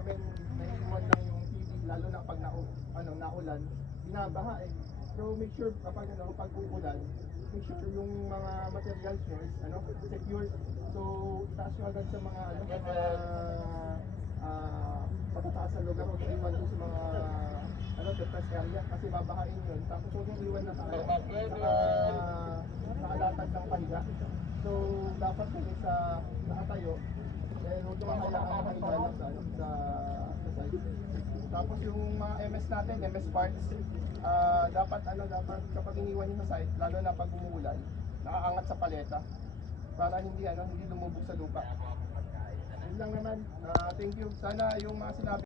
namin naiiwan lang yung TV, lalo na pag naulan, binabaha eh. So make sure kapag uulan, make sure yung mga materials nyo is secure. So itaas nyo agad sa mga patataas na lugar o iwan doon sa mga depressed area kasi babahain yun. Tapos huwag yung iwan na nakalatag ng pahiga. So dapat kayo sa nakatayo, huwag yung mahayaan pahiga lang sa side. Tapos yung mga MS natin, MS parts, dapat kapag iniwan nyo sa site, lalo na pag umuulan, nakaangat sa paleta para hindi lumubog sa lupa. Yun lang naman. Thank you. Sana yung mga sinabi